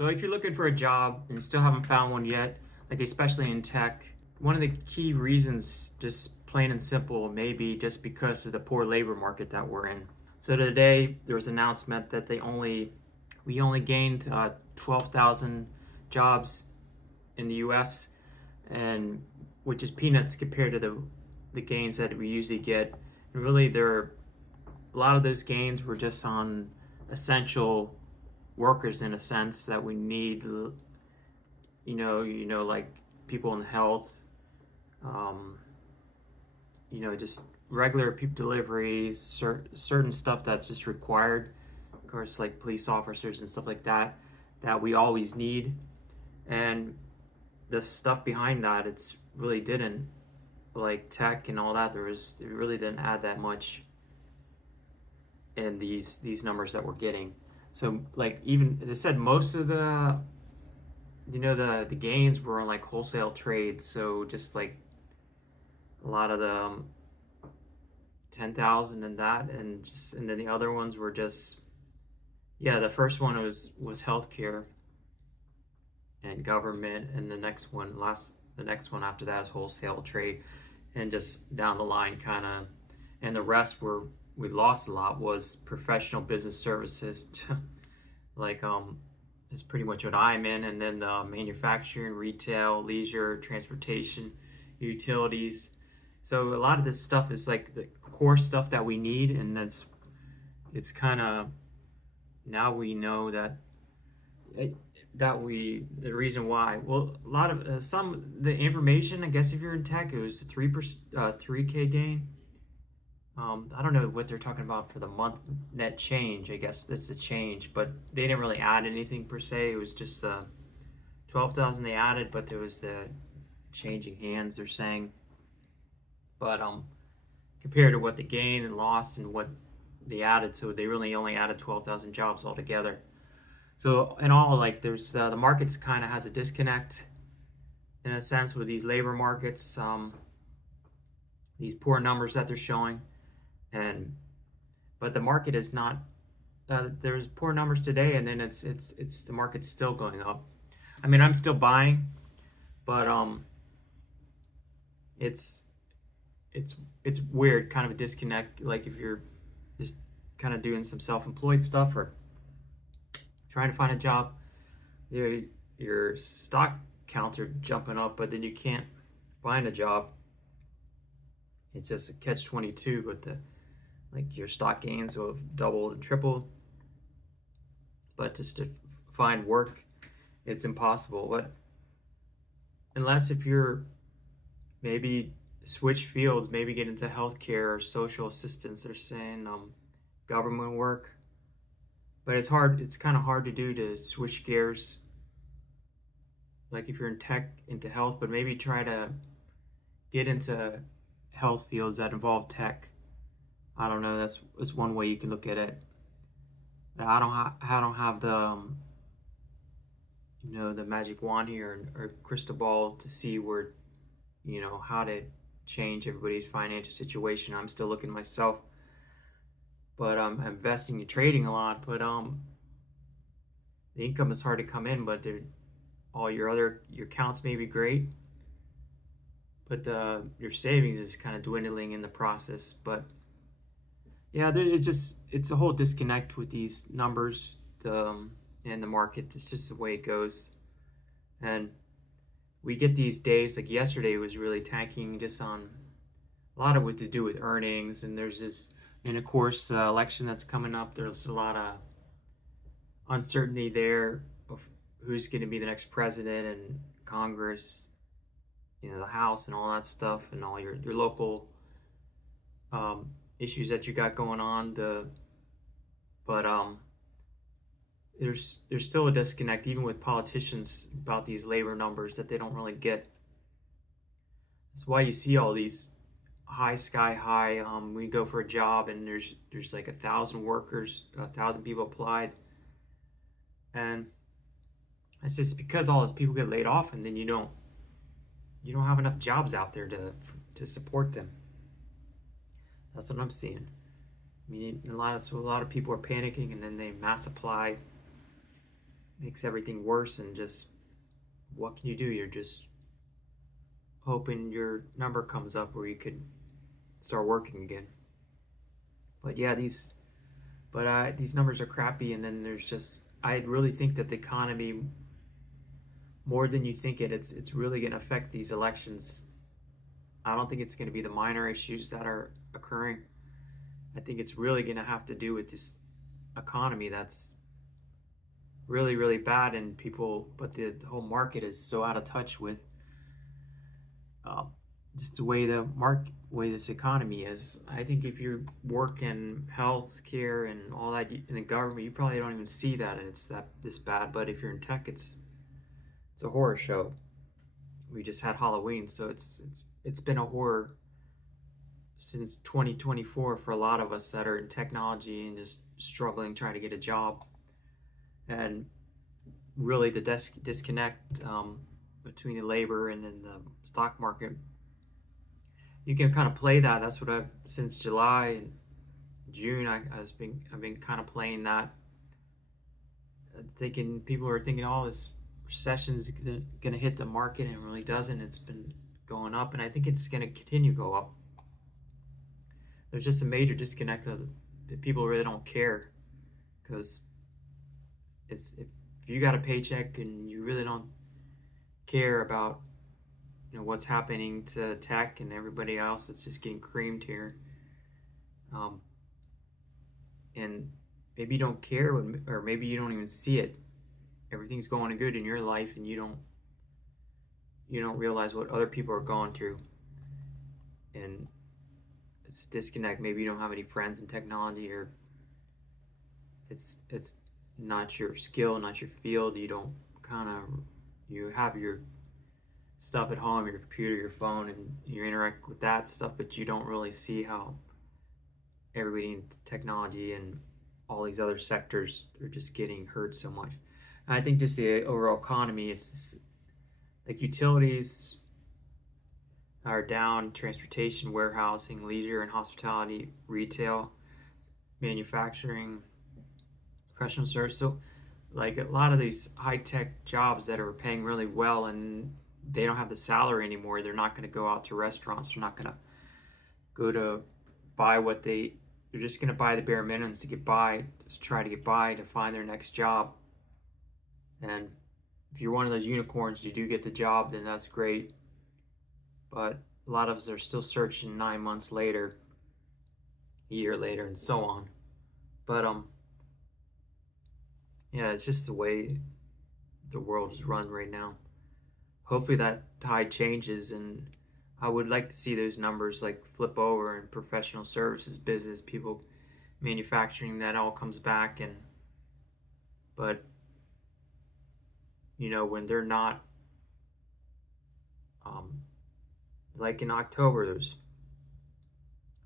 So if you're looking for a job and still haven't found one yet, like especially in tech, one of the key reasons, just plain and simple, may be just because of the poor labor market that we're in. So today there was an announcement that we only gained 12,000 jobs in the U.S. and which is peanuts compared to the gains that we usually get. And really, a lot of those gains were just on essential workers in a sense that we need, like people in health, um, just regular people deliveries, certain stuff that's just required. Of course, like police officers and stuff like that, that we always need. And the stuff behind that, it's really didn't, like tech and all that. It really didn't add that much in these numbers that we're getting. So like even they said most of the gains were on like wholesale trades. So just like a lot of the 10,000 and that, and then the other ones were just, yeah, the first one was healthcare and government, and the next one after that is wholesale trade, and just down the line kind of, and the rest were we lost a lot was professional business services. like is pretty much what I'm in, and then manufacturing, retail, leisure, transportation, utilities. So a lot of this stuff is like the core stuff that we need, and it's kind of, now we know that it, the reason why. Well, a lot of some the information, I guess if you're in tech, it was 3K gain. I don't know what they're talking about for the month net change. I guess that's the change, but they didn't really add anything per se. It was just 12,000 they added, but there was the changing hands, they're saying. But compared to what they gained and lost and what they added, so they really only added 12,000 jobs altogether. So in all, like there's the markets kind of has a disconnect in a sense with these labor markets, these poor numbers that they're showing, and but the market is not. There's poor numbers today, and then it's the market's still going up. I mean, I'm still buying, but it's it's weird, kind of a disconnect. Like if you're just kind of doing some self-employed stuff or trying to find a job, your your stock counts are jumping up, but then you can't find a job. It's just a catch 22, but the like your stock gains will have doubled and tripled, but just to find work, it's impossible. But unless if you're maybe switch fields, maybe get into healthcare or social assistance, they're saying government work, but it's hard. It's kind of hard to do to switch gears. Like if you're in tech into health, but maybe try to get into health fields that involve tech. I don't know. That's one way you can look at it. I don't have the the magic wand here or crystal ball to see where how to change everybody's financial situation. I'm still looking myself, but I'm investing in trading a lot. But the income is hard to come in, but all your accounts may be great, but your savings is kind of dwindling in the process. But yeah, it's a whole disconnect with these numbers, and the market. It's just the way it goes, and we get these days like yesterday was really tanking just on a lot of what to do with earnings, and there's this, and of course the election that's coming up. There's a lot of uncertainty there of who's going to be the next president and Congress, the House and all that stuff, and all your local issues that you got going on. But there's still a disconnect even with politicians about these labor numbers that they don't really get. That's why you see all these sky high. We go for a job and there's like 1,000 workers, 1,000 people applied, and it's just because all those people get laid off, and then you don't have enough jobs out there to support them. That's what I'm seeing. I mean, a lot of people are panicking, and then they mass apply, makes everything worse. And just what can you do? You're just hoping your number comes up where you could start working again. But yeah, these numbers are crappy. And then there's just, I really think that the economy, more than you think it's really going to affect these elections. I don't think it's going to be the minor issues that are occurring. I think it's really going to have to do with this economy that's really, really bad, and people, but the whole market is so out of touch with uh, just the way this economy is. I think if you work in healthcare and all that in the government, you probably don't even see that, and it's that this bad. But if you're in tech, it's a horror show. We just had Halloween, so it's been a horror since 2024 for a lot of us that are in technology and just struggling trying to get a job. And really the disconnect between the labor and then the stock market, you can kind of play that. That's what I've since July and June. I've been kind of playing that, thinking people are thinking, oh, this recession is going to hit the market, and it really doesn't. It's been going up, and I think it's going to continue to go up. There's just a major disconnect that people really don't care, because if you got a paycheck and you really don't care about what's happening to tech and everybody else that's just getting creamed here, and maybe you don't care, or maybe you don't even see it. Everything's going good in your life, and you don't realize what other people are going through, and it's a disconnect. Maybe you don't have any friends in technology, or it's not your skill, not your field. You have your stuff at home, your computer, your phone, and you interact with that stuff, but you don't really see how everybody in technology and all these other sectors are just getting hurt so much. And I think just the overall economy, it's just, like, utilities are down, transportation, warehousing, leisure and hospitality, retail, manufacturing, professional service. So like a lot of these high-tech jobs that are paying really well, and they don't have the salary anymore. They're not going to go out to restaurants. They're not going to go to buy they're just going to buy the bare minimums to get by, just try to get by to find their next job. And if you're one of those unicorns, you do get the job, then that's great. But a lot of us are still searching 9 months later, a year later, and so on. But yeah, it's just the way the world is run right now. Hopefully that tide changes, and I would like to see those numbers like flip over in professional services, business, people, manufacturing, that all comes back. But when they're not, like in October, there's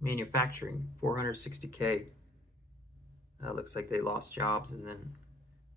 manufacturing 460K. Looks like they lost jobs, and then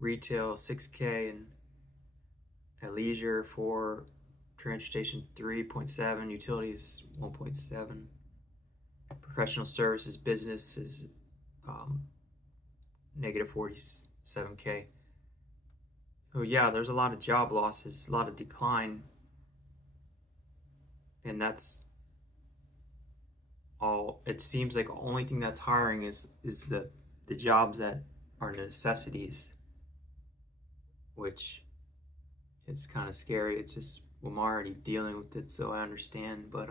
retail 6K, and leisure for transportation 3.7, utilities 1.7, professional services business is negative 47K. So yeah, there's a lot of job losses, a lot of decline, and that's all. It seems like the only thing that's hiring is the jobs that are necessities, which is kind of scary. It's just, I'm already dealing with it, so I understand. But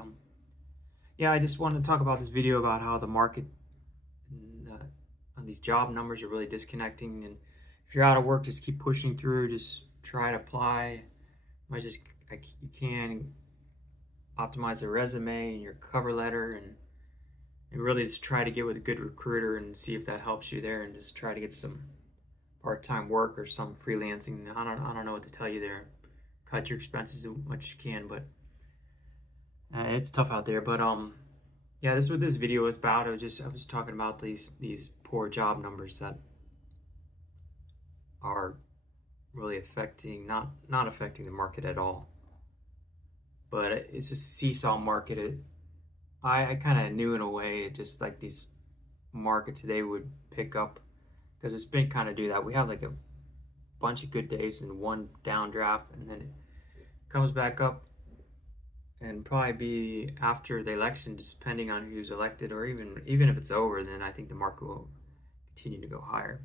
yeah, I just wanted to talk about this video about how the market and these job numbers are really disconnecting. And if you're out of work, just keep pushing through. Just try to apply. You can optimize the resume and your cover letter, and really just try to get with a good recruiter and see if that helps you there, and just try to get some part-time work or some freelancing. I don't know what to tell you there. Cut your expenses as much as you can, but it's tough out there. But yeah, this is what this video is about. I was talking about these poor job numbers that are really affecting, not affecting the market at all. But it's a seesaw market. I kind of knew in a way, just like this market today would pick up, because it's been kind of do that. We have like a bunch of good days and one downdraft, and then it comes back up, and probably be after the election, just depending on who's elected, or even if it's over, then I think the market will continue to go higher,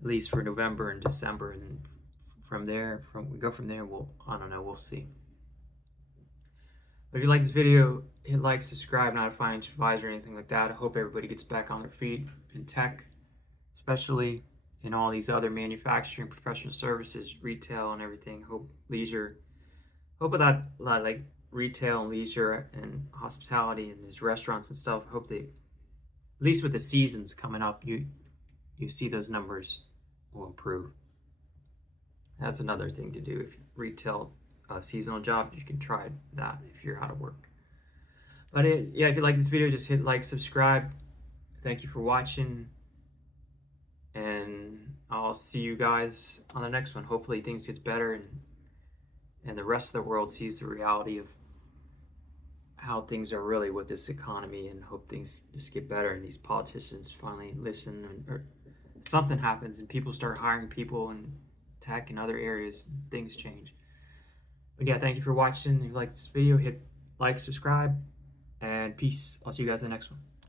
at least for November and December, and then from there, I don't know, we'll see. But if you like this video, hit like, subscribe. Not a financial advisor or anything like that. I hope everybody gets back on their feet in tech, especially in all these other manufacturing, professional services, retail, and everything. Hope leisure. Hope with that, like retail and leisure and hospitality and these restaurants and stuff. Hope they, at least with the seasons coming up, you see those numbers will improve. That's another thing to do. If retail seasonal job, you can try that if you're out of work. But yeah, if you like this video, just hit like, subscribe. Thank you for watching, and I'll see you guys on the next one. Hopefully things get better, and the rest of the world sees the reality of how things are really with this economy, and hope things just get better and these politicians finally listen, or something happens and people start hiring people in tech and other areas, and things change. But yeah, thank you for watching. If you like this video, hit like, subscribe, and peace. I'll see you guys in the next one.